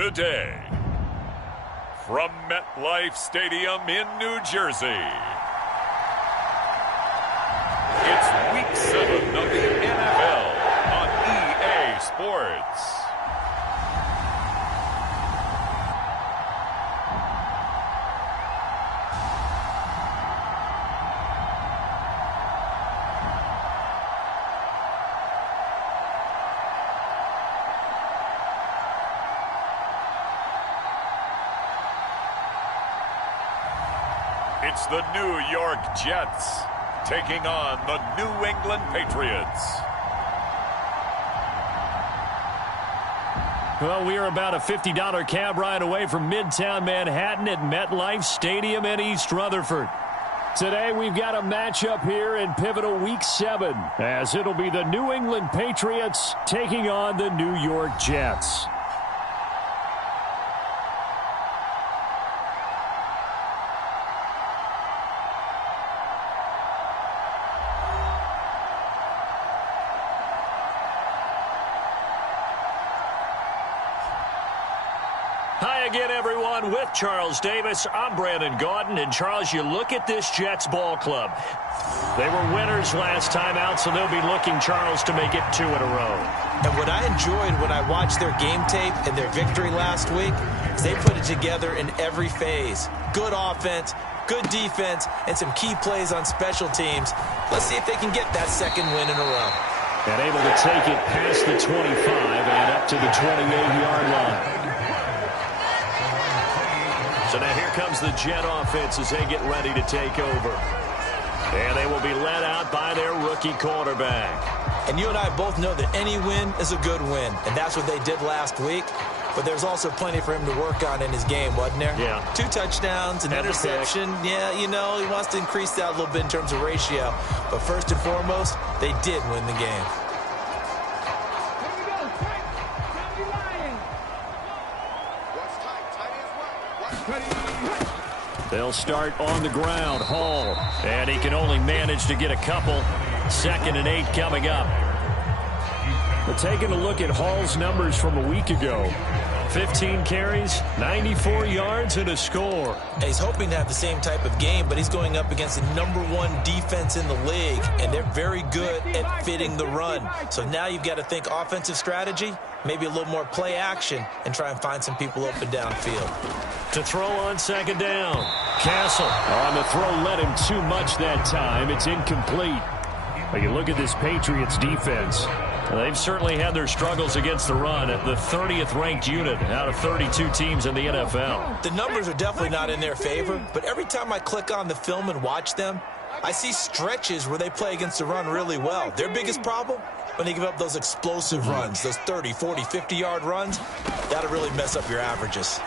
Today, from MetLife Stadium in New Jersey, it's Week 7 of the NFL on EA Sports. It's the New York Jets taking on the New England Patriots. Well, we are about a $50 cab ride away from Midtown Manhattan at MetLife Stadium in East Rutherford. Today, we've got a matchup here in pivotal Week 7, as it'll be the New England Patriots taking on the New York Jets. Hi again, everyone. With Charles Davis, I'm Brandon Gaudin. And, Charles, you look at this Jets ball club. They were winners last time out, so they'll be looking, Charles, to make it 2 in a row. And what I enjoyed when I watched their game tape and their victory last week is they put it together in every phase. Good offense, good defense, and some key plays on special teams. Let's see if they can get that second win in a row. And able to take it past the 25 and up to the 28-yard line. So now here comes the Jet offense as they get ready to take over. And they will be led out by their rookie quarterback. And you and I both know that any win is a good win. And that's what they did last week. But there's also plenty for him to work on in his game, wasn't there? Yeah. 2 touchdowns, an interception. Yeah, you know, he wants to increase that a little bit in terms of ratio. But first and foremost, they did win the game. They'll start on the ground. Hall. And he can only manage to get a couple. 2nd and 8 coming up. But taking a look at Hall's numbers from a week ago. 15 carries, 94 yards, and a score. He's hoping to have the same type of game, but he's going up against the #1 defense in the league, and they're very good at fitting the run. So now you've got to think offensive strategy, maybe a little more play action, and try and find some people open downfield. To throw on 2nd down. Castle on the throw, led him too much that time. It's incomplete. But you look at this Patriots defense. They've certainly had their struggles against the run at the 30th ranked unit out of 32 teams in the NFL. The numbers are definitely not in their favor, but every time I click on the film and watch them, I see stretches where they play against the run really well. Their biggest problem? When they give up those explosive runs, those 30, 40, 50-yard runs, that'll really mess up your averages.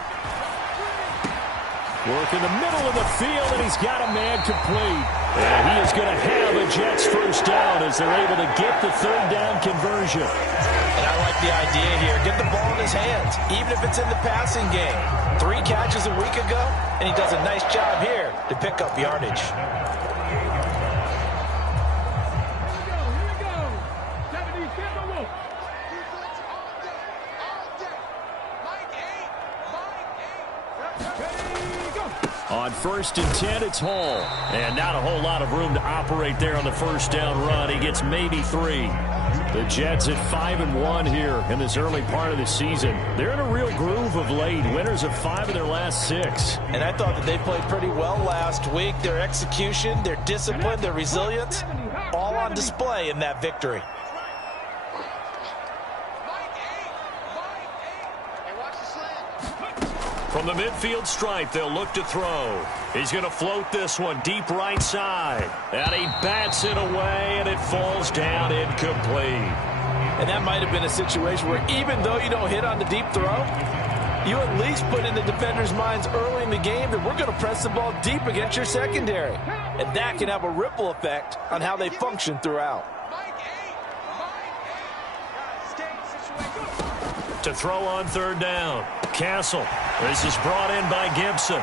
Work in the middle of the field, and he's got a man complete. And he is going to have a Jets first down as they're able to get the 3rd down conversion. And I like the idea here. Get the ball in his hands, even if it's in the passing game. 3 catches a week ago, and he does a nice job here to pick up yardage. On 1st and 10, it's Hall. And not a whole lot of room to operate there on the first down run. He gets maybe 3. The Jets at 5-1 here in this early part of the season. They're in a real groove of late. Winners of 5 of their last 6. And I thought that they played pretty well last week. Their execution, their discipline, their resilience, all on display in that victory. From the midfield stripe, they'll look to throw. He's going to float this one deep right side. And he bats it away, and it falls down incomplete. And that might have been a situation where even though you don't hit on the deep throw, you at least put in the defenders' minds early in the game that we're going to press the ball deep against your secondary. And that can have a ripple effect on how they function throughout. To throw on 3rd down. Castle. This is brought in by Gibson.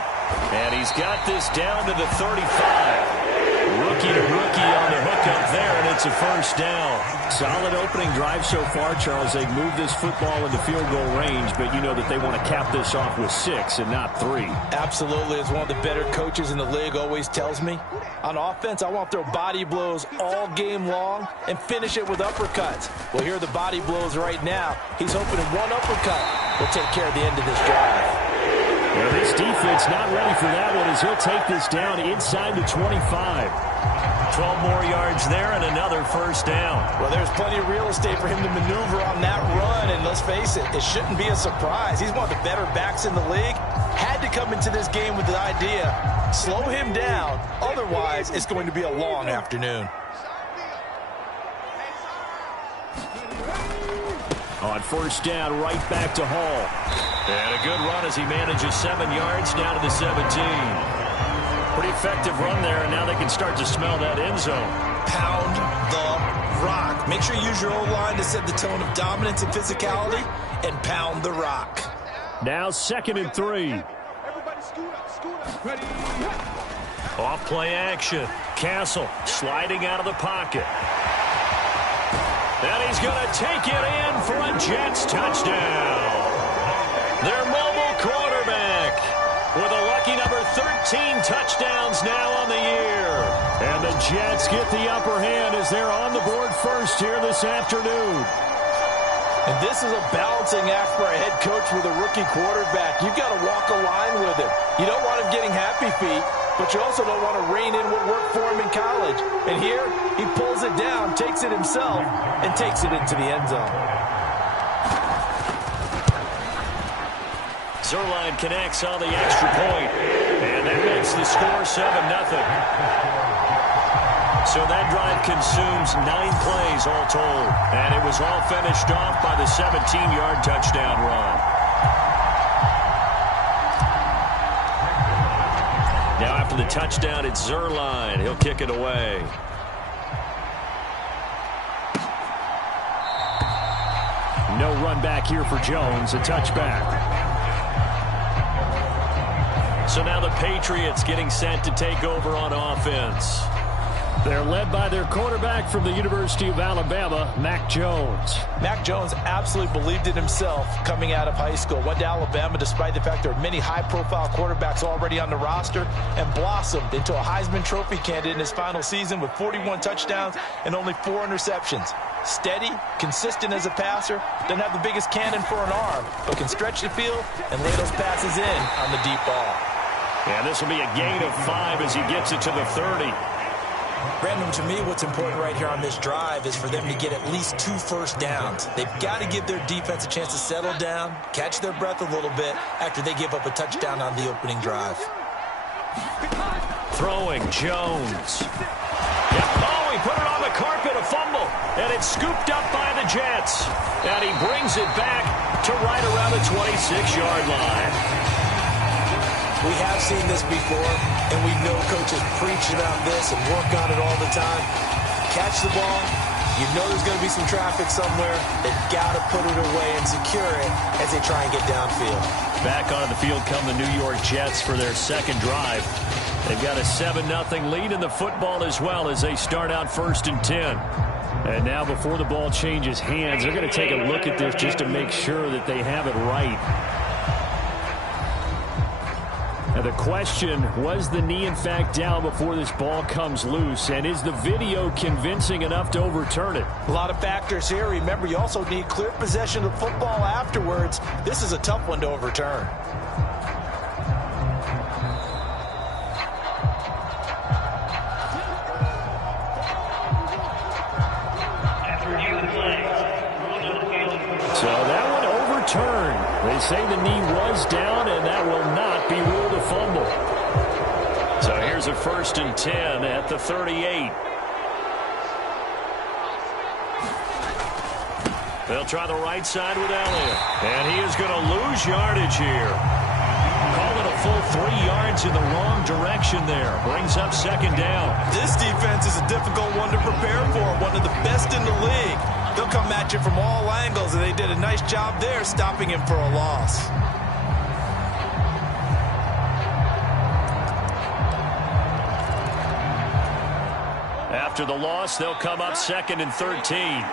And he's got this down to the 35. Rookie to rookie on the hook up there, and it's a first down. Solid opening drive so far, Charles. They've moved this football into field goal range, but you know that they want to cap this off with 6 and not 3. Absolutely. As one of the better coaches in the league always tells me, on offense, I want to throw body blows all game long and finish it with uppercuts. Well, here are the body blows right now. He's hoping one uppercut will take care of the end of this drive. Well, this defense not ready for that one as he'll take this down inside the 25. 12 more yards there and another first down. Well, there's plenty of real estate for him to maneuver on that run, and let's face it, it shouldn't be a surprise. He's one of the better backs in the league. Had to come into this game with the idea, slow him down, otherwise it's going to be a long afternoon. On first down, right back to Hall. And a good run as he manages 7 yards down to the 17. Pretty effective run there, and now they can start to smell that end zone. Pound the rock. Make sure you use your O-line to set the tone of dominance and physicality, and pound the rock. Now 2nd and 3. Everybody scoot up. Ready? Off play action. Castle sliding out of the pocket. And he's going to take it in for a Jets touchdown. Their mobile quarterback with a lucky number 13 touchdowns now on the year. And the Jets get the upper hand as they're on the board first here this afternoon. And this is a balancing act for a head coach with a rookie quarterback. You've got to walk a line with him. You don't want him getting happy feet, but you also don't want to rein in what worked for him in college. And here, he pulls it down, takes it himself, and takes it into the end zone. Zuerlein connects on the extra point, and that makes the score 7-0. So that drive consumes 9 plays all told, and it was all finished off by the 17-yard touchdown run. Now after the touchdown, it's Zuerlein. He'll kick it away. No run back here for Jones, a touchback. So now the Patriots getting set to take over on offense. They're led by their quarterback from the University of Alabama, Mac Jones. Mac Jones absolutely believed in himself coming out of high school. Went to Alabama despite the fact there are many high-profile quarterbacks already on the roster, and blossomed into a Heisman Trophy candidate in his final season with 41 touchdowns and only 4 interceptions. Steady, consistent as a passer, doesn't have the biggest cannon for an arm, but can stretch the field and lay those passes in on the deep ball. And this will be a gain of 5 as he gets it to the 30. Brandon, to me, what's important right here on this drive is for them to get at least 2 first downs. They've got to give their defense a chance to settle down, catch their breath a little bit after they give up a touchdown on the opening drive. Throwing, Jones. Oh, he put it on the carpet, a fumble, and it's scooped up by the Jets. And he brings it back to right around the 26-yard line. We have seen this before, and we know coaches preach about this and work on it all the time. Catch the ball. You know there's going to be some traffic somewhere. They've got to put it away and secure it as they try and get downfield. Back on the field come the New York Jets for their second drive. They've got a 7-0 lead in the football as well as they start out 1st and 10. And now before the ball changes hands, they're going to take a look at this just to make sure that they have it right. Now the question, was the knee in fact down before this ball comes loose? And is the video convincing enough to overturn it? A lot of factors here. Remember, you also need clear possession of the football afterwards. This is a tough one to overturn. So that one overturned. They say the knee was down, and that will not be ruled a fumble. So here's a 1st and 10 at the 38. They'll try the right side with Elliott. And he is going to lose yardage here. Call it a full 3 yards in the wrong direction there. Brings up 2nd down. This defense is a difficult one to prepare for. One of the best in the league. They'll come at you from all angles, and they did a nice job there stopping him for a loss. After the loss, they'll come up 2nd and 13.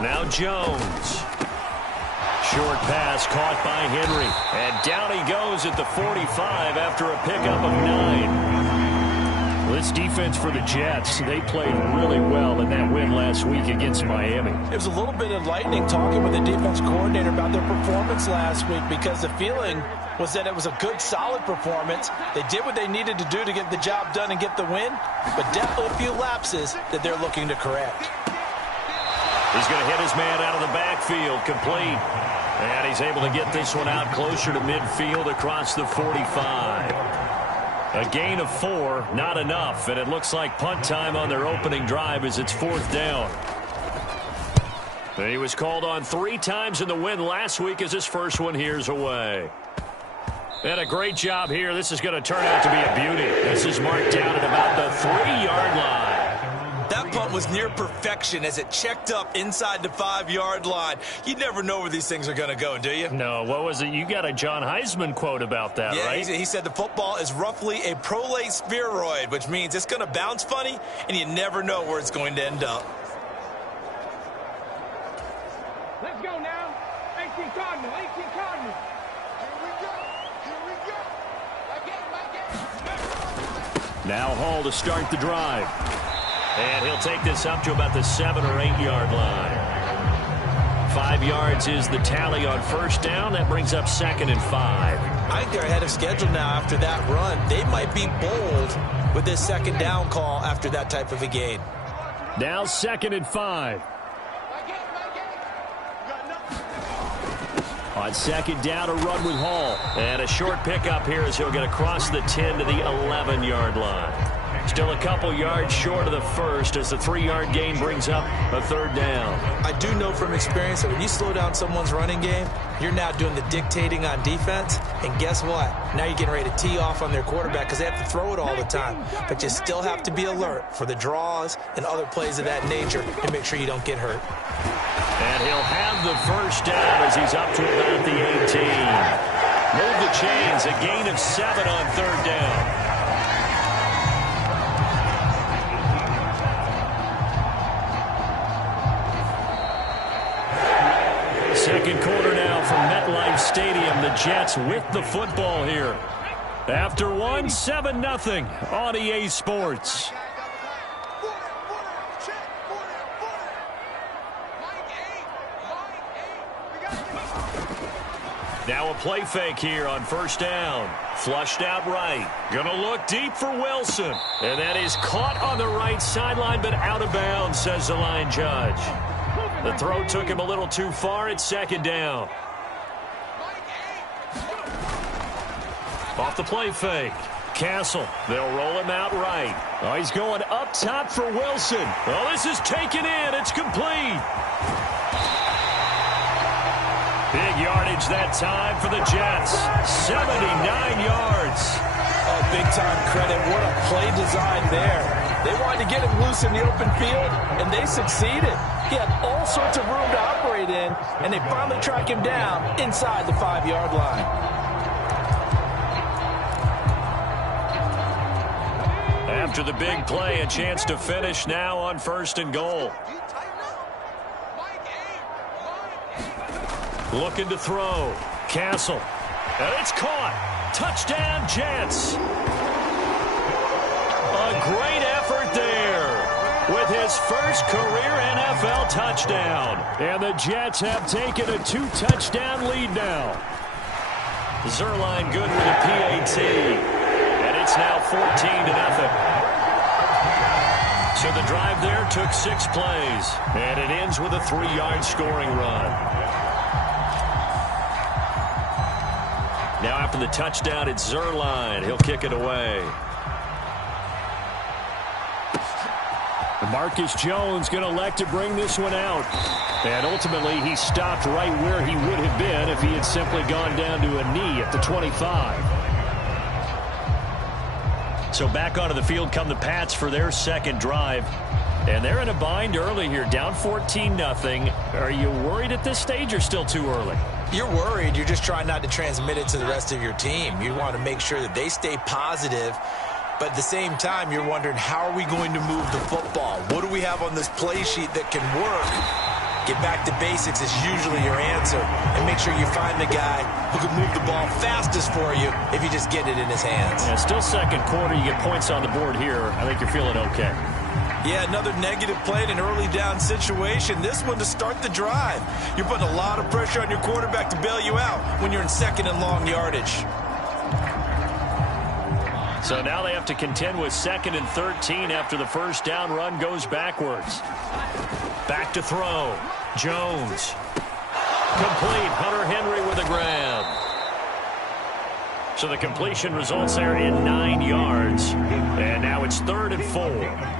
Now Jones. Short pass caught by Henry. And down he goes at the 45 after a pickup of 9. This defense for the Jets, they played really well in that win last week against Miami. It was a little bit enlightening talking with the defense coordinator about their performance last week because the feeling was that it was a good, solid performance. They did what they needed to do to get the job done and get the win, but definitely a few lapses that they're looking to correct. He's going to hit his man out of the backfield, complete. And he's able to get this one out closer to midfield across the 45. A gain of 4, not enough, and it looks like punt time on their opening drive as it's 4th down. He was called on 3 times in the win last week as his first one here's away. And a great job here. This is going to turn out to be a beauty. This is marked down at about the 3-yard line. That punt was near perfection as it checked up inside the 5-yard line. You never know where these things are going to go, do you? No, what was it? You got a John Heisman quote about that, yeah, right? He said the football is roughly a prolate spheroid, which means it's going to bounce funny, and you never know where it's going to end up. Let's go now. 18 Cardinal, 18 Cardinal. Here we go. Here we go. Now Hall to start the drive. And he'll take this up to about the 7 or 8 yard line. 5 yards is the tally on first down. That brings up 2nd and 5. I think they're ahead of schedule now after that run. They might be bold with this 2nd down call after that type of a gain. Now 2nd and 5. On 2nd down, a run with Hall. And a short pickup here as he'll get across the 10 to the 11-yard line. Still a couple yards short of the first as the 3-yard gain brings up a 3rd down. I do know from experience that when you slow down someone's running game, you're now doing the dictating on defense. And guess what? Now you're getting ready to tee off on their quarterback because they have to throw it all the time. But you still have to be alert for the draws and other plays of that nature and make sure you don't get hurt. And he'll have the first down as he's up to about the 18. Move the chains, a gain of 7 on 3rd down. Second quarter now from MetLife Stadium. The Jets with the football here. After one, 7-0 on EA Sports. Now a play fake here on first down. Flushed out right. Gonna look deep for Wilson. And that is caught on the right sideline, but out of bounds, says the line judge. The throw took him a little too far at 2nd down. Off the play fake. Castle. They'll roll him out right. Oh, he's going up top for Wilson. Oh, this is taken in. It's complete. Big yardage that time for the Jets. 79 yards. Oh, big-time credit. What a play design there. They wanted to get him loose in the open field, and they succeeded. He had all sorts of room to operate in, and they finally track him down inside the 5-yard line. After the big play, a chance to finish now on 1st and goal. Looking to throw. Castle. And it's caught. Touchdown, Jets. A great effort there with his first career NFL touchdown. And the Jets have taken a 2-touchdown lead now. Zerline good with a PAT. And it's now 14-0. So the drive there took 6 plays. And it ends with a 3-yard scoring run. Now after the touchdown, it's Zerline. He'll kick it away. Marcus Jones going to elect to bring this one out. And ultimately, he stopped right where he would have been if he had simply gone down to a knee at the 25. So back onto the field come the Pats for their 2nd drive. And they're in a bind early here, down 14-0. Are you worried at this stage or still too early? You're worried. You're just trying not to transmit it to the rest of your team. You want to make sure that they stay positive. But at the same time, you're wondering, how are we going to move the football? What do we have on this play sheet that can work? Get back to basics is usually your answer. And make sure you find the guy who can move the ball fastest for you if you just get it in his hands. Yeah, still second quarter. You get points on the board here. I think you're feeling okay. Yeah, another negative play in an early down situation. This one to start the drive. You're putting a lot of pressure on your quarterback to bail you out when you're in second and long yardage. So now they have to contend with 2nd and 13 after the first down run goes backwards. Back to throw. Jones. Complete. Hunter Henry with a grab. So the completion results there in 9 yards. And now it's 3rd and 4.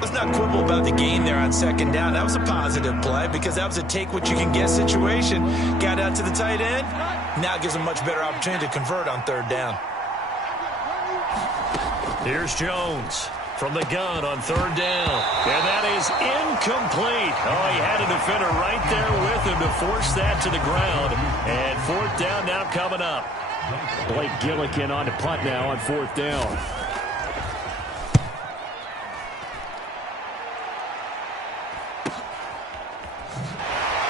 Let's not quibble about the gain there on 2nd down. That was a positive play because that was a take-what-you-can-get situation. Got out to the tight end. Now it gives them much better opportunity to convert on 3rd down. Here's Jones from the gun on 3rd down. And that is incomplete. Oh, he had a defender right there with him to force that to the ground. And 4th down now coming up. Blake Gillikin on to punt now on 4th down.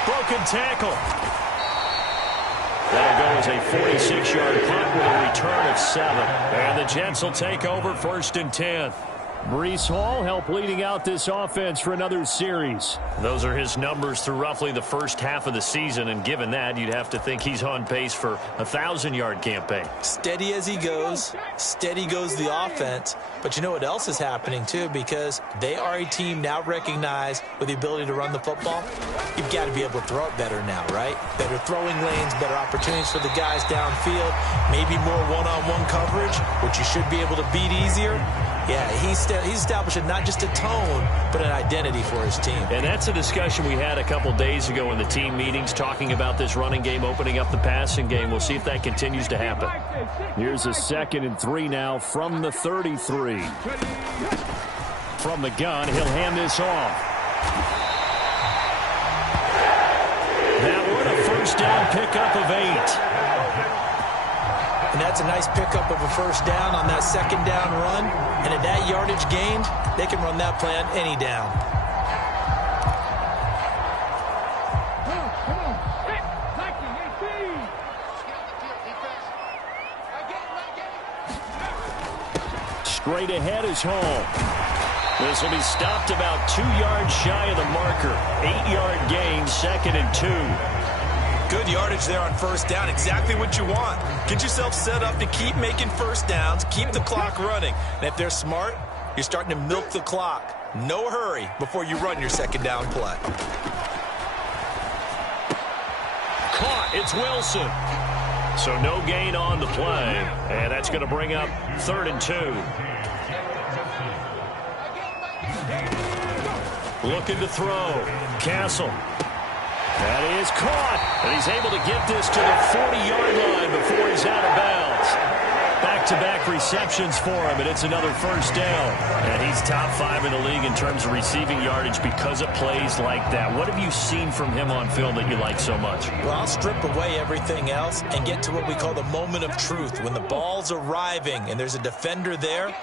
Broken tackle. That'll go as a 46-yard punt with a return of 7. And the Jets will take over 1st and 10. Breece Hall helped leading out this offense for another series. Those are his numbers through roughly the first half of the season, and given that, you'd have to think he's on pace for a 1,000-yard campaign. Steady as he goes, steady goes the offense. But you know what else is happening, too, because they are a team now recognized with the ability to run the football. You've got to be able to throw it better now, right? Better throwing lanes, better opportunities for the guys downfield, maybe more one-on-one coverage, which you should be able to beat easier. Yeah, he's establishing not just a tone, but an identity for his team. And that's a discussion we had a couple days ago in the team meetings, talking about this running game, opening up the passing game. We'll see if that continues to happen. Here's a 2nd and 3 now from the 33. From the gun, he'll hand this off. That one, a first down pickup of 8. And that's a nice pickup of a first down on that 2nd down run. And at that yardage gained, they can run that play on any down. Straight ahead is Hall. This will be stopped about 2 yards shy of the marker. 8-yard gain, 2nd and 2. Good yardage there on first down. Exactly what you want. Get yourself set up to keep making first downs, keep the clock running. And if they're smart, you're starting to milk the clock. No hurry before you run your 2nd down play. Caught. It's Wilson. So no gain on the play. And that's going to bring up 3rd and 2. Looking to throw. Castle. That is caught, and he's able to get this to the 40-yard line before he's out of bounds. Back-to-back receptions for him, and it's another first down. And he's top 5 in the league in terms of receiving yardage because of plays like that. What have you seen from him on film that you like so much? Well, I'll strip away everything else and get to what we call the moment of truth. When the ball's arriving and there's a defender there,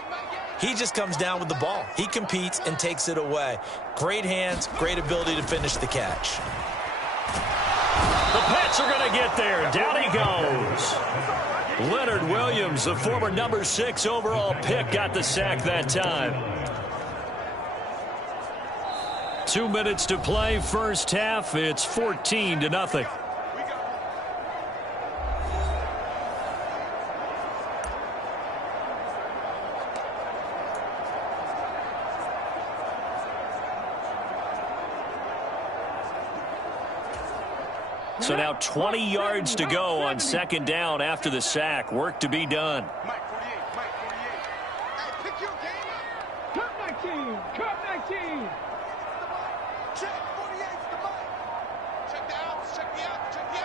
he just comes down with the ball. He competes and takes it away. Great hands, great ability to finish the catch. The Pats are going to get there. Down he goes. Leonard Williams, the former number 6 overall pick, got the sack that time. 2 minutes to play, first half. It's 14-0. So now 20 yards to go on 2nd down after the sack. Work to be done. Cut 19. Cut 19. Check 48. Check the outs. Check the out. Check the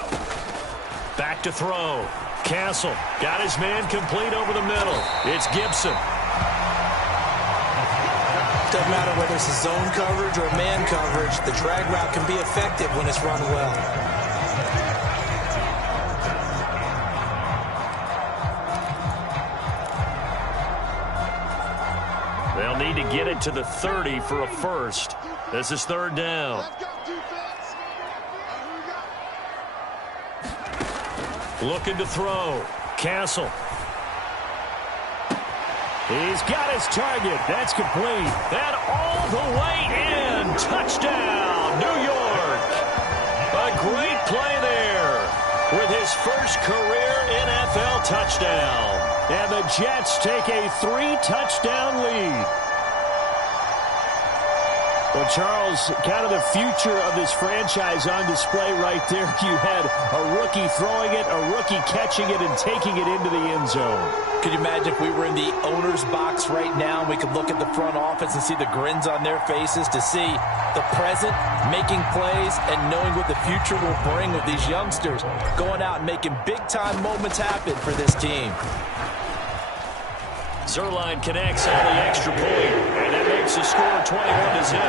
out. Back to throw. Castle got his man complete over the middle. It's Gibson. Doesn't matter whether it's a zone coverage or a man coverage, the drag route can be effective when it's run well. They'll need to get it to the 30 for a first. This is third down. Let's go, defense. Looking to throw. Castle. He's got his target. That's complete. That all the way in. Touchdown, New York. A great play there with his first career NFL touchdown. And the Jets take a 3-touchdown lead. Well, Charles, kind of the future of this franchise on display right there. You had a rookie throwing it, a rookie catching it, and taking it into the end zone. Could you imagine if we were in the owner's box right now and we could look at the front office and see the grins on their faces to see the present, making plays, and knowing what the future will bring with these youngsters going out and making big-time moments happen for this team. Zerline connects on the extra point, and that makes the score 21-0.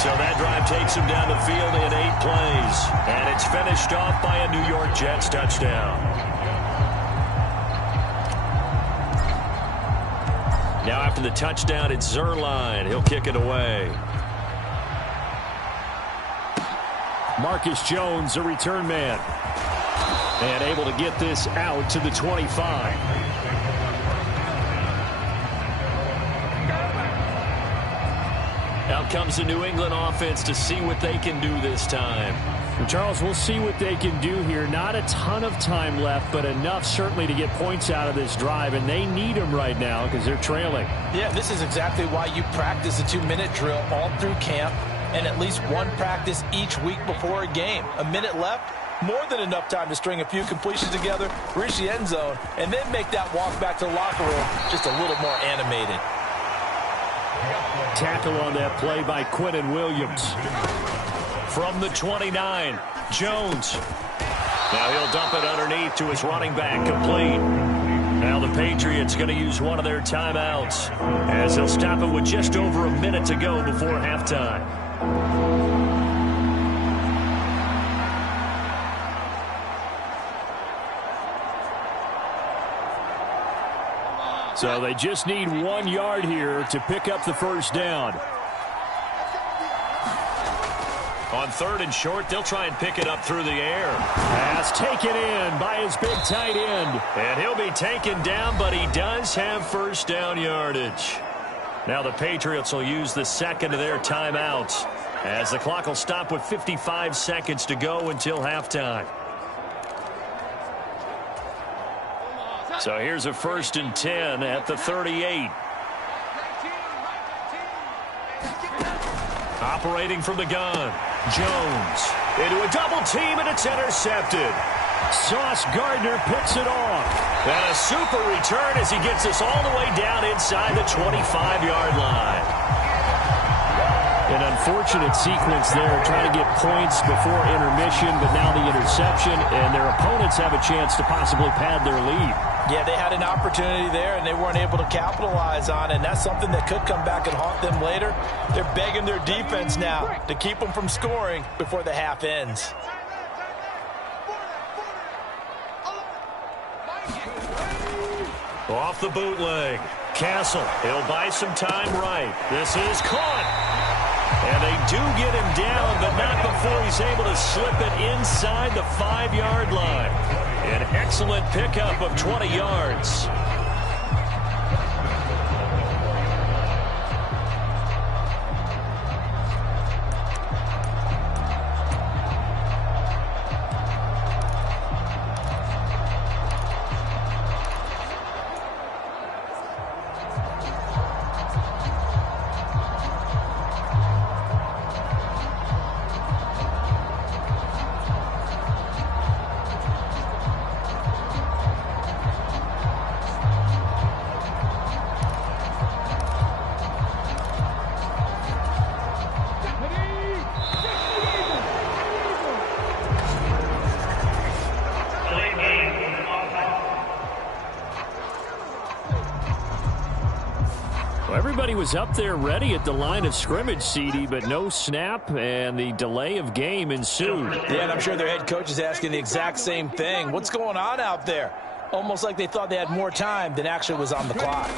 So that drive takes him down the field in 8 plays, and it's finished off by a New York Jets touchdown. Now after the touchdown, it's Zerline. He'll kick it away. Marcus Jones, a return man, and able to get this out to the 25. Out comes the New England offense to see what they can do this time. And Charles, we'll see what they can do here. Not a ton of time left, but enough certainly to get points out of this drive, and they need them right now because they're trailing. Yeah, this is exactly why you practice a 2-minute drill all through camp and at least one practice each week before a game. A minute left, more than enough time to string a few completions together, reach the end zone, and then make that walk back to the locker room just a little more animated. Tackle on that play by Quinnen Williams. From the 29, Jones. Now he'll dump it underneath to his running back, complete. Now the Patriots going to use one of their timeouts as they'll stop it with just over a minute to go before halftime. So they just need 1 yard here to pick up the first down. On 3rd and short, they'll try and pick it up through the air. Pass taken in by his big tight end. And he'll be taken down, but he does have first down yardage. Now the Patriots will use the second of their timeouts as the clock will stop with 55 seconds to go until halftime. So here's a 1st and 10 at the 38. Operating from the gun, Jones into a double team, and it's intercepted. Sauce Gardner picks it off. And a super return as he gets us all the way down inside the 25-yard line. An unfortunate sequence there, trying to get points before intermission, but now the interception, and their opponents have a chance to possibly pad their lead. Yeah, they had an opportunity there, and they weren't able to capitalize on it, and that's something that could come back and haunt them later. They're begging their defense now to keep them from scoring before the half ends. Off the bootleg. Castle, he'll buy some time right. This is caught. And they do get him down, but not before he's able to slip it inside the 5-yard line. An excellent pickup of 20 yards. Everybody was up there ready at the line of scrimmage, CD, but no snap, and the delay of game ensued. Yeah, and I'm sure their head coach is asking the exact same thing. What's going on out there? Almost like they thought they had more time than actually was on the clock.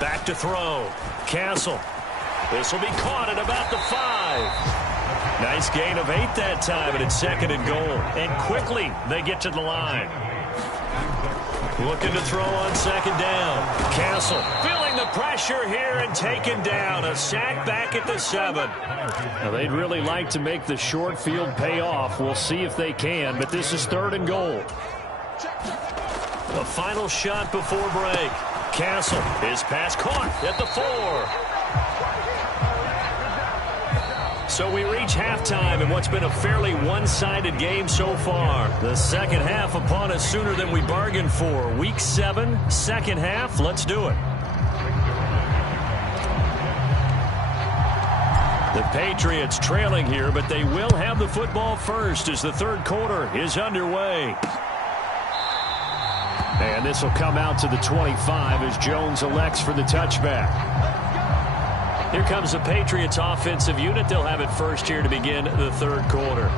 Back to throw. Castle. This will be caught at about the 5. Nice gain of 8 that time, and it's 2nd and goal. And quickly, they get to the line. Looking to throw on 2nd down. Castle feeling the pressure here and taken down. A sack back at the 7. Now, they'd really like to make the short field pay off. We'll see if they can, but this is 3rd and goal. The final shot before break. Castle, his pass caught at the 4. So we reach halftime in what's been a fairly one-sided game so far. The second half upon us sooner than we bargained for. Week 7, second half. Let's do it. The Patriots trailing here, but they will have the football first as the 3rd quarter is underway. And this will come out to the 25 as Jones elects for the touchback. Here comes the Patriots offensive unit. They'll have it first here to begin the 3rd quarter.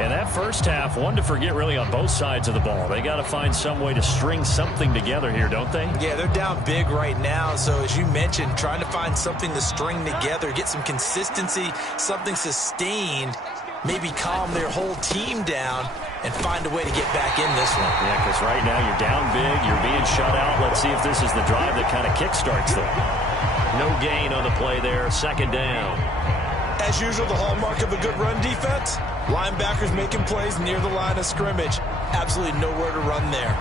And that first half, one to forget really on both sides of the ball. They got to find some way to string something together here, don't they? Yeah, they're down big right now. So as you mentioned, trying to find something to string together, get some consistency, something sustained, maybe calm their whole team down and find a way to get back in this one. Yeah, because right now you're down big, you're being shut out. Let's see if this is the drive that kind of kickstarts them. No gain on the play there, 2nd down. As usual, the hallmark of a good run defense, linebackers making plays near the line of scrimmage. Absolutely nowhere to run there.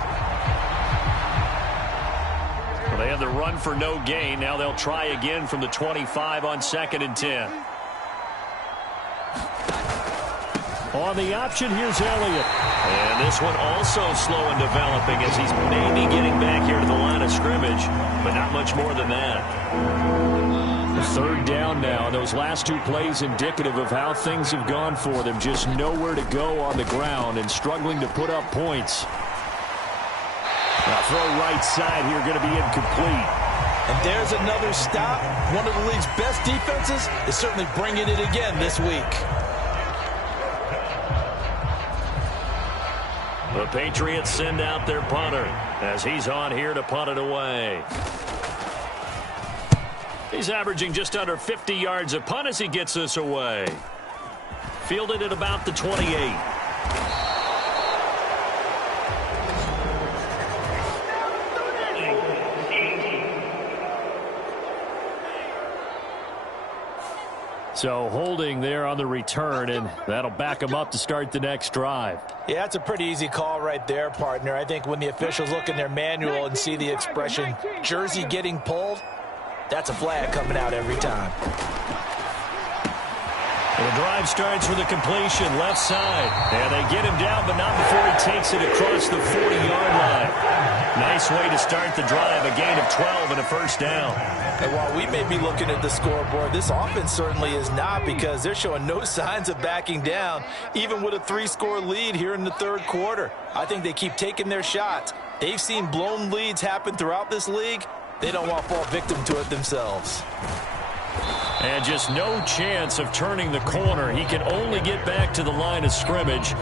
Well, they have the run for no gain. Now they'll try again from the 25 on 2nd and 10. On the option, here's Elliott. And this one also slow in developing as he's maybe getting back here to the line of scrimmage, but not much more than that. 3rd down now. Those last 2 plays indicative of how things have gone for them. Just nowhere to go on the ground and struggling to put up points. Now throw right side here, going to be incomplete. And there's another stop. One of the league's best defenses is certainly bringing it again this week. The Patriots send out their punter as he's on here to punt it away. He's averaging just under 50 yards a punt as he gets this away. Fielded at about the 28. So holding there on the return, and that'll back him up to start the next drive. Yeah, that's a pretty easy call right there, partner. I think when the officials look in their manual and see the expression jersey getting pulled, that's a flag coming out every time. And the drive starts with a completion left side. And they get him down, but not before he takes it across the 40-yard line. Nice way to start the drive, a gain of 12 and a 1st down. And while we may be looking at the scoreboard, this offense certainly is not, because they're showing no signs of backing down, even with a 3-score lead here in the 3rd quarter. I think they keep taking their shots. They've seen blown leads happen throughout this league. They don't want to fall victim to it themselves. And just no chance of turning the corner. He can only get back to the line of scrimmage.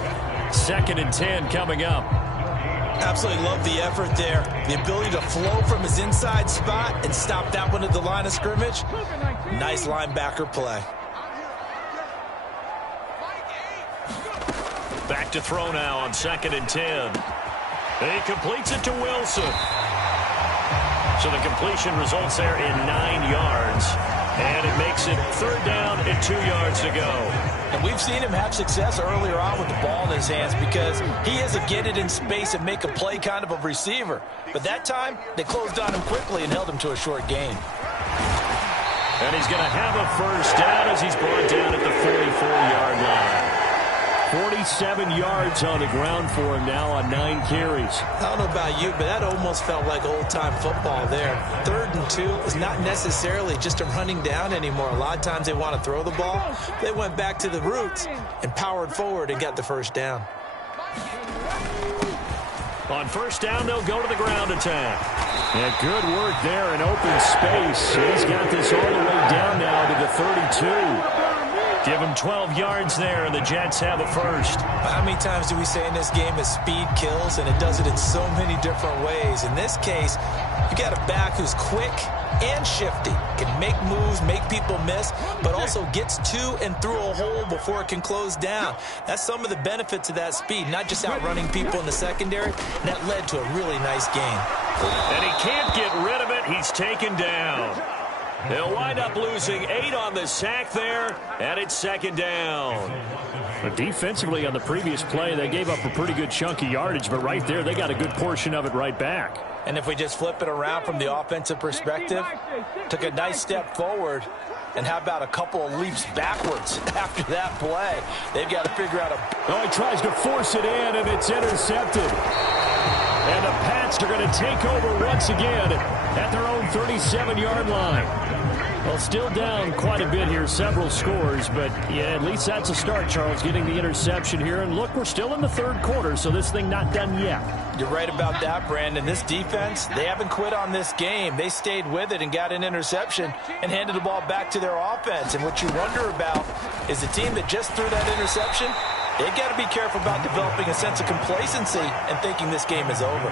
2nd and 10 coming up. Absolutely love the effort there. The ability to flow from his inside spot and stop that one at the line of scrimmage. Nice linebacker play. Back to throw now on 2nd and 10. He completes it to Wilson. So the completion results there in 9 yards. And it makes it 3rd down and 2 yards to go. And we've seen him have success earlier on with the ball in his hands because he is a get it in space and make a play kind of a receiver. But that time, they closed on him quickly and held him to a short gain. And he's going to have a 1st down as he's brought down at the 44-yard line. 47 yards on the ground for him now on 9 carries. I don't know about you, but that almost felt like old-time football there. 3rd and 2 is not necessarily just a running down anymore. A lot of times they want to throw the ball. They went back to the roots and powered forward and got the 1st down. On 1st down, they'll go to the ground attack. And good work there in open space. He's got this all the way down now to the 32. Give them 12 yards there, and the Jets have a first. How many times do we say in this game that speed kills, and it does it in so many different ways? In this case, you got a back who's quick and shifty, can make moves, make people miss, but also gets to and through a hole before it can close down. That's some of the benefits of that speed, not just outrunning people in the secondary. And that led to a really nice gain. And he can't get rid of it. He's taken down. They'll wind up losing 8 on the sack there, and it's second down. But defensively on the previous play, they gave up a pretty good chunk of yardage, but right there, they got a good portion of it right back. And if we just flip it around from the offensive perspective, took a nice step forward, and how about a couple of leaps backwards after that play? They've got to figure out a... Oh, he tries to force it in, and it's intercepted. And the Pats are going to take over once again at their own 37-yard line. Well, still down quite a bit here, several scores, but yeah, at least that's a start, Charles, getting the interception here. And look, we're still in the third quarter, so this thing not done yet. You're right about that, Brandon. This defense, they haven't quit on this game. They stayed with it and got an interception and handed the ball back to their offense. And what you wonder about is the team that just threw that interception, they've got to be careful about developing a sense of complacency and thinking this game is over.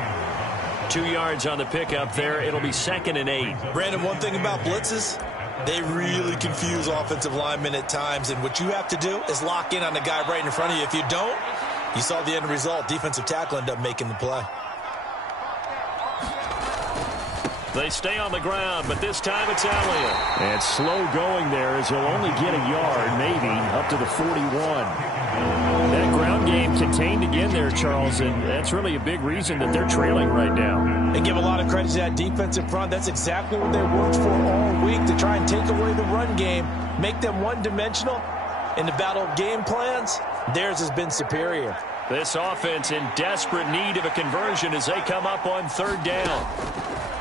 2 yards on the pickup there. It'll be 2nd and 8. Brandon, one thing about blitzes, they really confuse offensive linemen at times, and what you have to do is lock in on the guy right in front of you. If you don't, you saw the end result. Defensive tackle ended up making the play. They stay on the ground, but this time it's Elliott. And slow going there as he'll only get a yard, maybe, up to the 41. That ground game contained again there, Charles, and that's really a big reason that they're trailing right now. They give a lot of credit to that defensive front. That's exactly what they worked for all week, to try and take away the run game, make them one-dimensional. In the battle of game plans, theirs has been superior. This offense in desperate need of a conversion as they come up on 3rd down.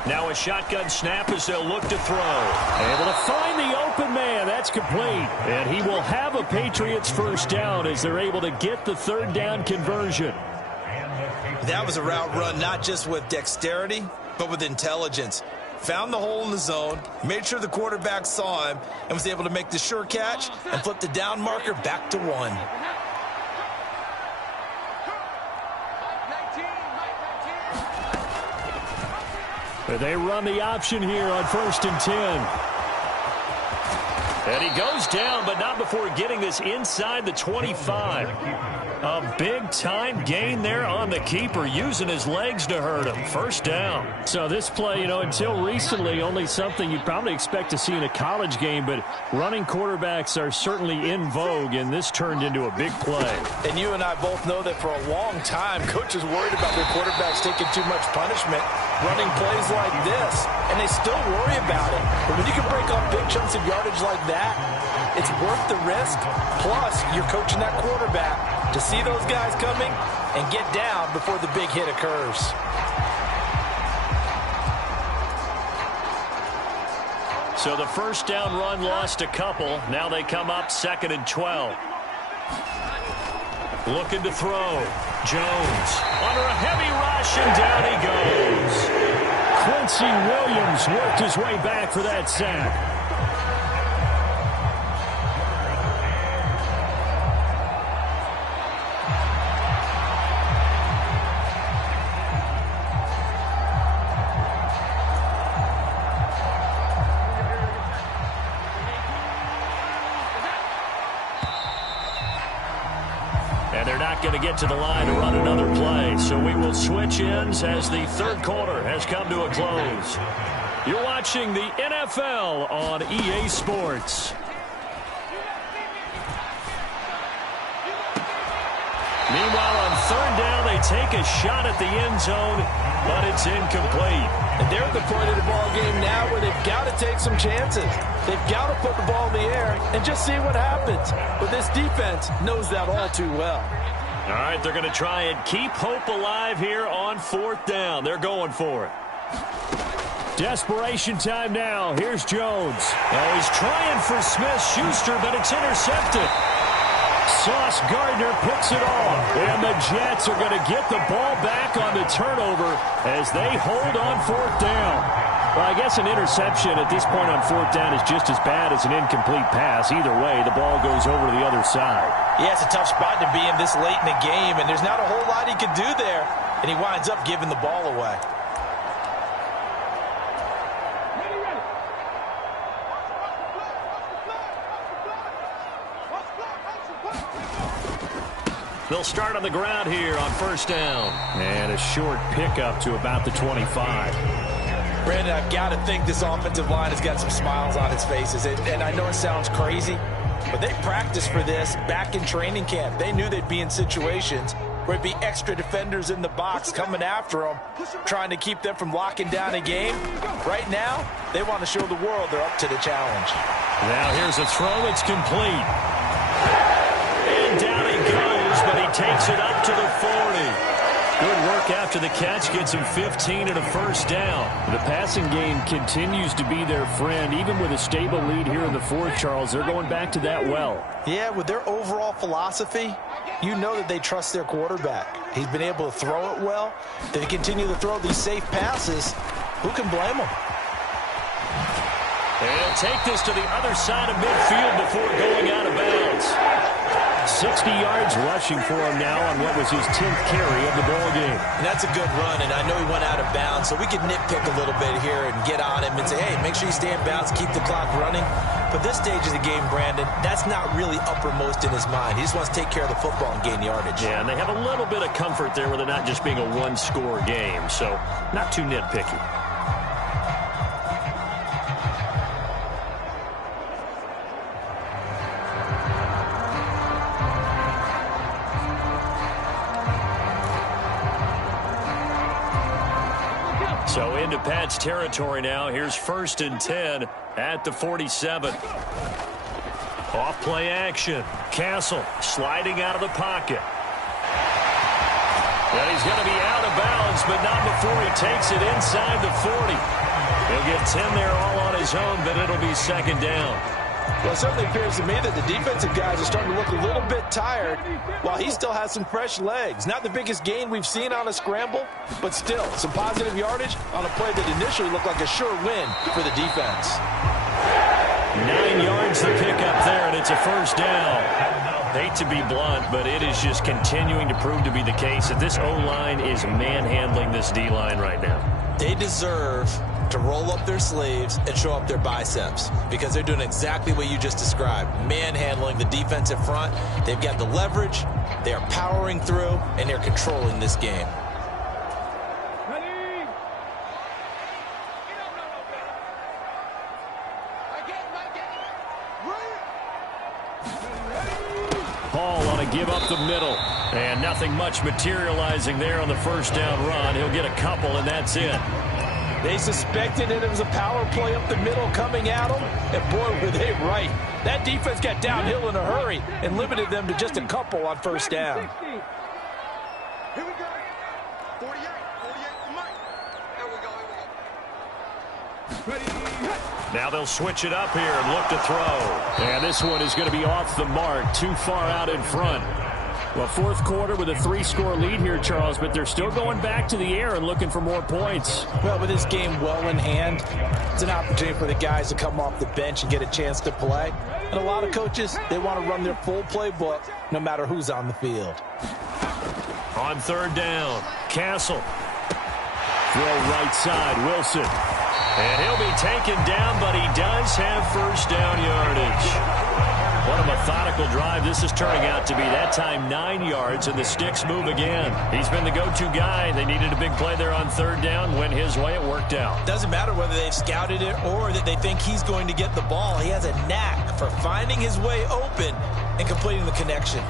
Now a shotgun snap as they'll look to throw. Able to find the open man. That's complete. And he will have a Patriots first down as they're able to get the 3rd down conversion. That was a route run not just with dexterity, but with intelligence. Found the hole in the zone, made sure the quarterback saw him, and was able to make the sure catch and flip the down marker back to 1. They run the option here on 1st and 10. And he goes down, but not before getting this inside the 25. A big-time gain there on the keeper, using his legs to hurt him. First down. So this play, until recently, only something you'd probably expect to see in a college game, but running quarterbacks are certainly in vogue, and this turned into a big play. And you and I both know that for a long time, coaches worried about their quarterbacks taking too much punishment, running plays like this, and they still worry about it. But when you can break up big chunks of yardage like that, it's worth the risk. Plus, you're coaching that quarterback to see those guys coming and get down before the big hit occurs. So the first down run lost a couple. Now they come up 2nd and 12. Looking to throw. Jones under a heavy rush, and down he goes. Quincy Williams worked his way back for that sack. Going to get to the line to run another play. So we will switch ends as the 3rd quarter has come to a close. You're watching the NFL on EA Sports. Meanwhile, on 3rd down, they take a shot at the end zone, but it's incomplete. And they're at the point of the ball game now where they've got to take some chances. They've got to put the ball in the air and just see what happens. But this defense knows that all too well. All right, they're going to try and keep hope alive here on 4th down. They're going for it. Desperation time now. Here's Jones. Oh, he's trying for Smith-Schuster, but it's intercepted. Sauce Gardner picks it off. And the Jets are going to get the ball back on the turnover as they hold on 4th down. Well, I guess an interception at this point on fourth down is just as bad as an incomplete pass. Either way, the ball goes over to the other side. Yeah, it's a tough spot to be in this late in the game, and there's not a whole lot he can do there, and he winds up giving the ball away. They'll start on the ground here on first down. And a short pickup to about the 25. Brandon, I've got to think this offensive line has got some smiles on its faces. And I know it sounds crazy, but they practiced for this back in training camp. They knew they'd be in situations where it'd be extra defenders in the box coming after them, trying to keep them from locking down a game. Right now, they want to show the world they're up to the challenge. Now here's a throw. It's complete. And down he goes, but he takes it up to the 40. Good work after the catch, gets him 15 and a first down. The passing game continues to be their friend. Even with a stable lead here in the fourth, Charles, they're going back to that well. Yeah, with their overall philosophy, you know that they trust their quarterback. He's been able to throw it well. They continue to throw these safe passes. Who can blame them? And he'll take this to the other side of midfield before going out of bounds. 60 yards rushing for him now on what was his 10th carry of the ball game. And that's a good run, and I know he went out of bounds, so we could nitpick a little bit here and get on him and say, hey, make sure you stay in bounds, keep the clock running. But this stage of the game, Brandon, that's not really uppermost in his mind. He just wants to take care of the football and gain yardage. Yeah, and they have a little bit of comfort there with it not just being a one-score game, so not too nitpicky. So into Pat's territory now. Here's 1st and 10 at the 47. Off play action. Castle sliding out of the pocket. And he's going to be out of bounds, but not before he takes it inside the 40. He'll get 10 there all on his own, but it'll be 2nd down. Well, it certainly appears to me that the defensive guys are starting to look a little bit tired while he still has some fresh legs. Not the biggest gain we've seen on a scramble, but still some positive yardage on a play that initially looked like a sure win for the defense. 9 yards to pick up there, and it's a first down. Hate to be blunt, but it is just continuing to prove to be the case that this O-line is manhandling this D-line right now. They deserve to roll up their sleeves and show up their biceps because they're doing exactly what you just described, manhandling the defensive front. They've got the leverage, they are powering through, and they're controlling this game. Paul on a give up the middle, and nothing much materializing there on the first down run. He'll get a couple, and that's it. They suspected that it was a power play up the middle coming at them, and boy, were they right. That defense got downhill in a hurry and limited them to just a couple on first down. Here we go. 48 to Mike. There we go. Now they'll switch it up here and look to throw. And this one is going to be off the mark, too far out in front. Well, fourth quarter with a 3-score lead here, Charles, but they're still going back to the air and looking for more points. Well, with this game well in hand, it's an opportunity for the guys to come off the bench and get a chance to play. And a lot of coaches, they want to run their full playbook no matter who's on the field. On 3rd down, Castle. Throw right side, Wilson. And he'll be taken down, but he does have first down yardage. What a methodical drive this is turning out to be. That time 9 yards, and the sticks move again. He's been the go-to guy. They needed a big play there on 3rd down. Went his way. It worked out. Doesn't matter whether they've scouted it or that they think he's going to get the ball. He has a knack for finding his way open and completing the connection.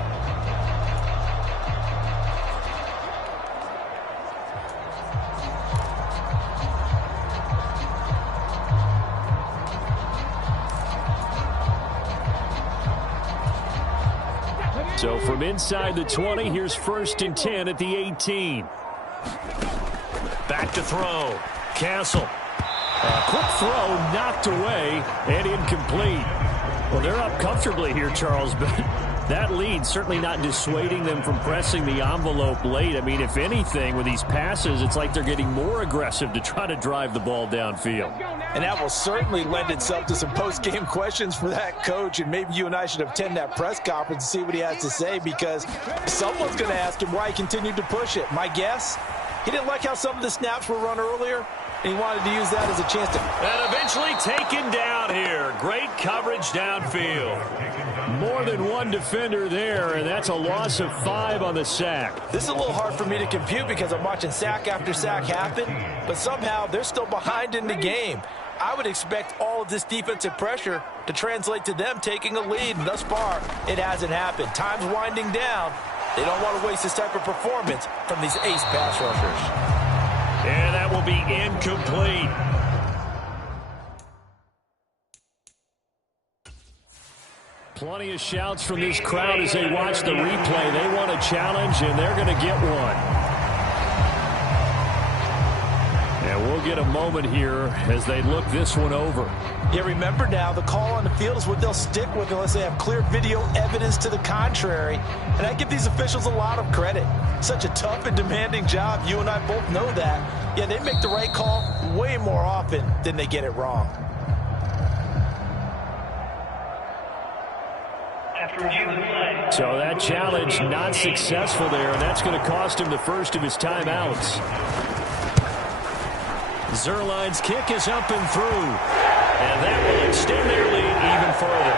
So from inside the 20, here's 1st and 10 at the 18. Back to throw. Castle. A quick throw knocked away and incomplete. Well, they're up comfortably here, Charles, but that lead certainly not dissuading them from pressing the envelope late. I mean, if anything, with these passes, it's like they're getting more aggressive to try to drive the ball downfield. And that will certainly lend itself to some post-game questions for that coach, and maybe you and I should attend that press conference and see what he has to say, because someone's going to ask him why he continued to push it. My guess, he didn't like how some of the snaps were run earlier, and he wanted to use that as a chance to... And eventually taken down here. Great coverage downfield. More than one defender there, and that's a loss of 5 on the sack. This is a little hard for me to compute because I'm watching sack after sack happen, but somehow they're still behind in the game. I would expect all of this defensive pressure to translate to them taking a lead, and thus far, it hasn't happened. Time's winding down. They don't want to waste this type of performance from these ace pass rushers. And that will be incomplete. Plenty of shouts from this crowd as they watch the replay. They want a challenge, and they're going to get one. And we'll get a moment here as they look this one over. Yeah, remember now, the call on the field is what they'll stick with unless they have clear video evidence to the contrary. And I give these officials a lot of credit. Such a tough and demanding job. You and I both know that. Yeah, they make the right call way more often than they get it wrong. So that challenge not successful there, and that's going to cost him the first of his timeouts. Zerline's kick is up and through, and that will extend their lead even further.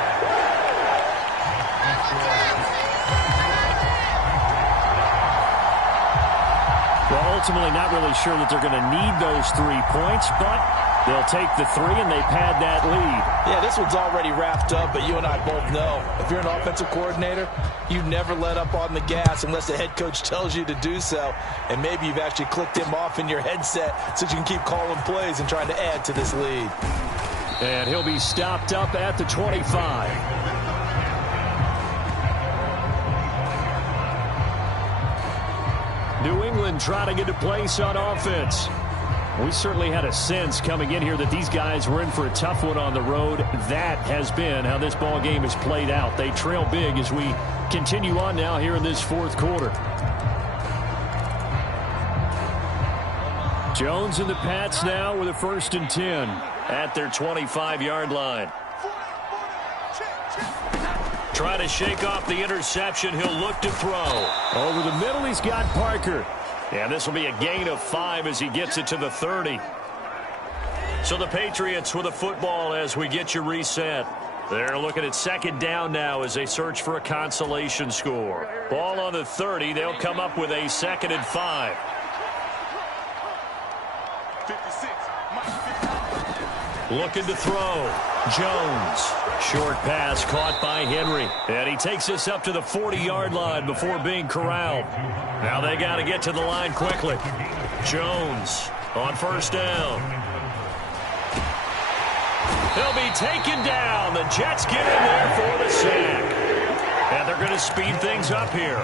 Well, ultimately not really sure that they're going to need those 3 points, but they'll take the 3 and they pad that lead. Yeah, this one's already wrapped up, but you and I both know if you're an offensive coordinator, you never let up on the gas unless the head coach tells you to do so. And maybe you've actually clicked him off in your headset so you can keep calling plays and trying to add to this lead. And he'll be stopped up at the 25. New England trying to get a place on offense. We certainly had a sense coming in here that these guys were in for a tough one on the road. That has been how this ball game has played out. They trail big as we continue on now here in this fourth quarter. Jones and the Pats now with a 1st and 10 at their 25-yard line. Trying to shake off the interception. He'll look to throw. Over the middle, he's got Parker. And this will be a gain of 5 as he gets it to the 30. So the Patriots with a football as we get you reset. They're looking at 2nd down now as they search for a consolation score. Ball on the 30. They'll come up with a 2nd and 5. 56. Looking to throw. Jones. Short pass caught by Henry. And he takes this up to the 40-yard line before being corralled. Now they got to get to the line quickly. Jones on 1st down. He'll be taken down. The Jets get in there for the sack. And they're going to speed things up here.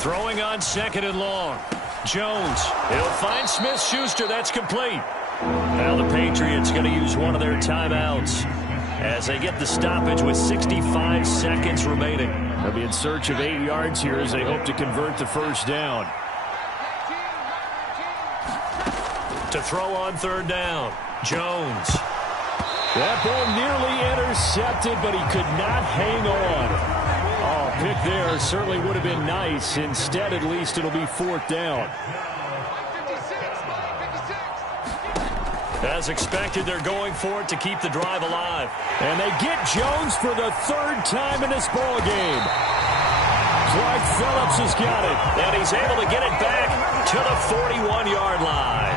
Throwing on 2nd and long. Jones. He'll find Smith-Schuster. That's complete. Now the Patriots going to use one of their timeouts as they get the stoppage with 65 seconds remaining. They'll be in search of 8 yards here as they hope to convert the 1st down. To throw on 3rd down. Jones. That ball nearly intercepted, but he could not hang on. Oh, pick there certainly would have been nice. Instead, at least, it'll be 4th down. As expected, they're going for it to keep the drive alive. And they get Jones for the 3rd time in this ball game. Clark Phillips has got it. And he's able to get it back to the 41-yard line.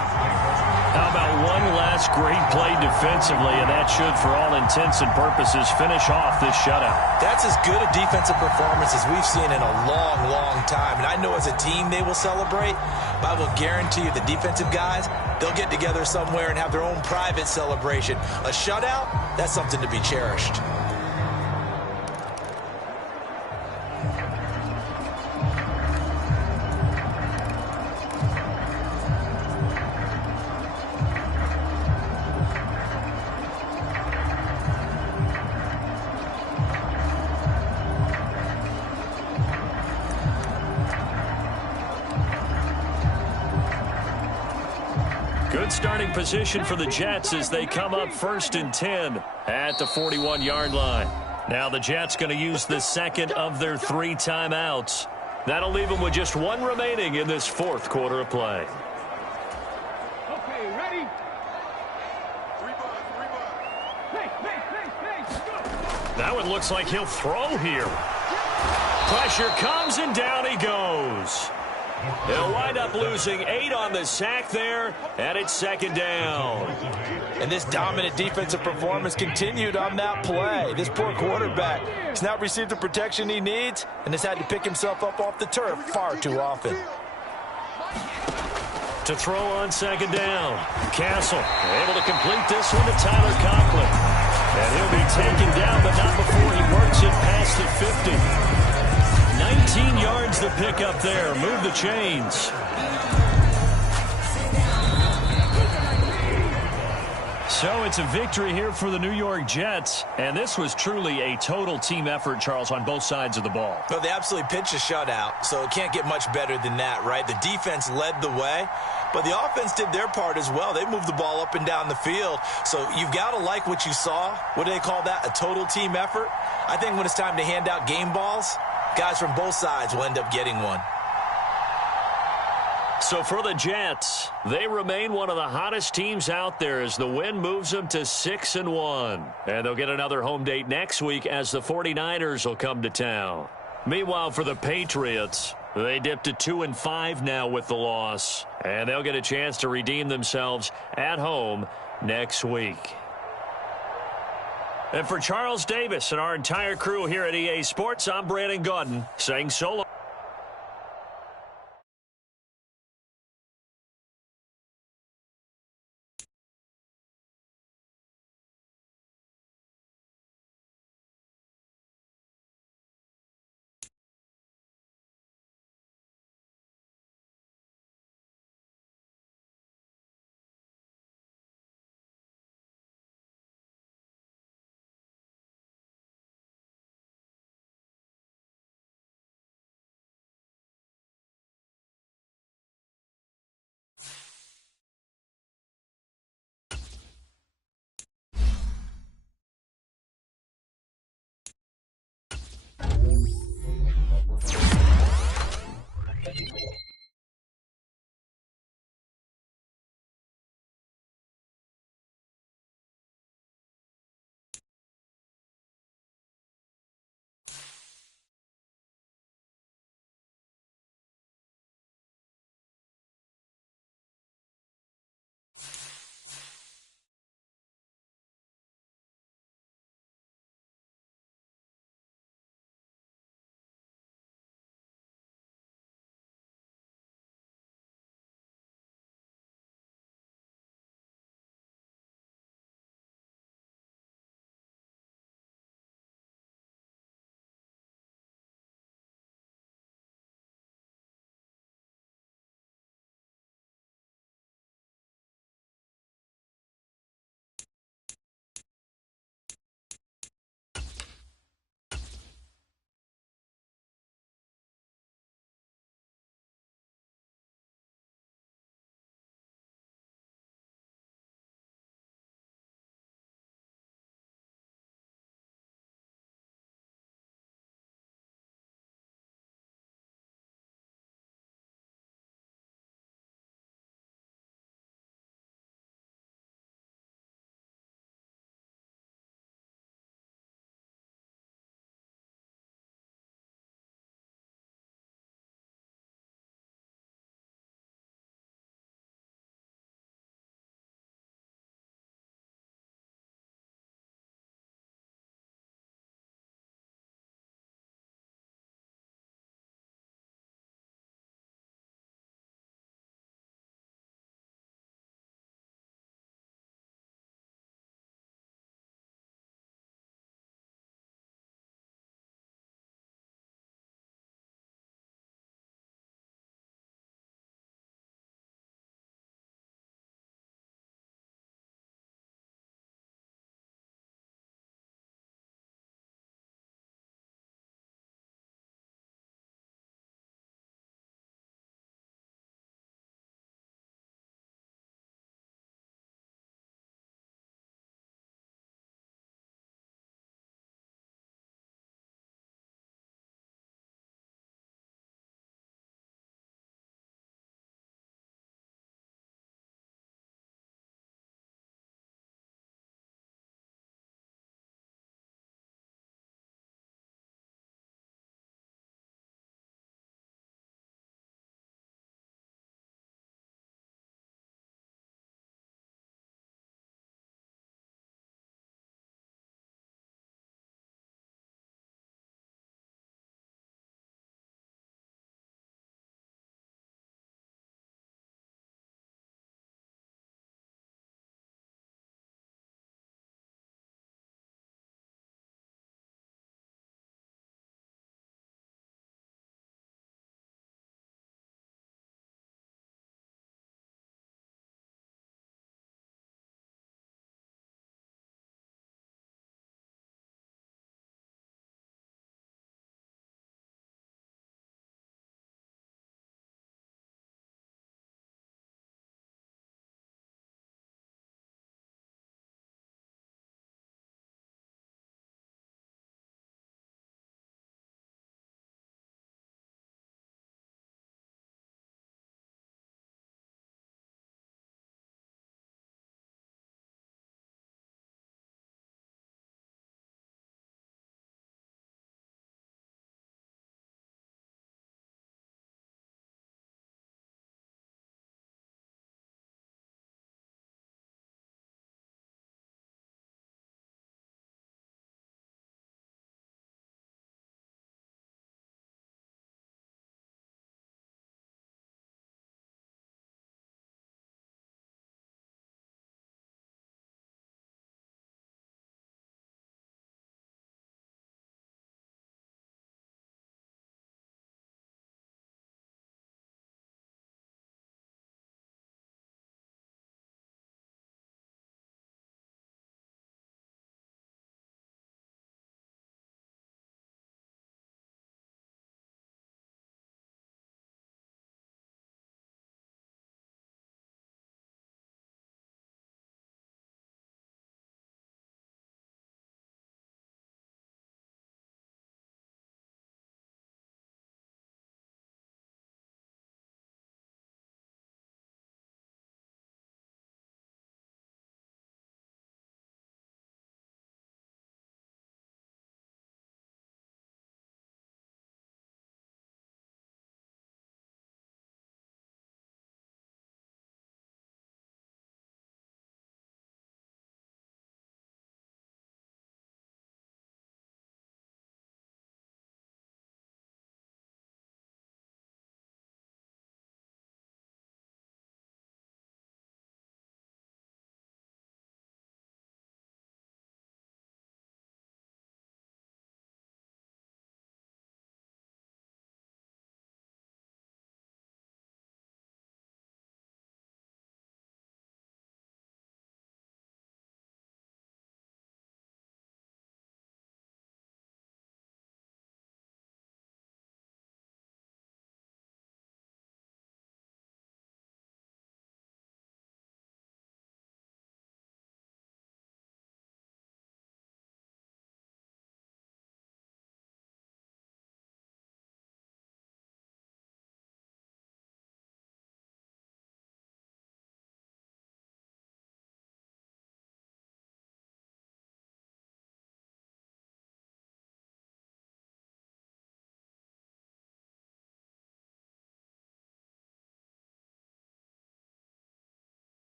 How about one last great play defensively, and that should, for all intents and purposes, finish off this shutout. That's as good a defensive performance as we've seen in a long, long time. And I know as a team they will celebrate, but I will guarantee you the defensive guys, they'll get together somewhere and have their own private celebration. A shutout, that's something to be cherished. Good starting position for the Jets as they come up 1st and 10 at the 41-yard line. Now the Jets going to use the second of their 3 timeouts. That'll leave them with just 1 remaining in this 4th quarter of play. Okay, ready? That one looks like he'll throw here. Pressure comes and down he goes. They'll wind up losing 8 on the sack there, and it's 2nd down. And this dominant defensive performance continued on that play. This poor quarterback has not received the protection he needs and has had to pick himself up off the turf far too often. To throw on 2nd down. Castle able to complete this one to Tyler Conklin. And he'll be taken down, but not before he works it past the 50. 19 yards to pick up there. Move the chains. So it's a victory here for the New York Jets. And this was truly a total team effort, Charles, on both sides of the ball. Well, they absolutely pitched a shutout, so it can't get much better than that, right? The defense led the way, but the offense did their part as well. They moved the ball up and down the field. So you've got to like what you saw. What do they call that? A total team effort? I think when it's time to hand out game balls, guys from both sides will end up getting one. So for the Jets, they remain one of the hottest teams out there as the win moves them to 6-1. And they'll get another home date next week as the 49ers will come to town. Meanwhile, for the Patriots, they dipped to 2-5 now with the loss. And they'll get a chance to redeem themselves at home next week. And for Charles Davis and our entire crew here at EA Sports, I'm Brandon Gaudin saying so long.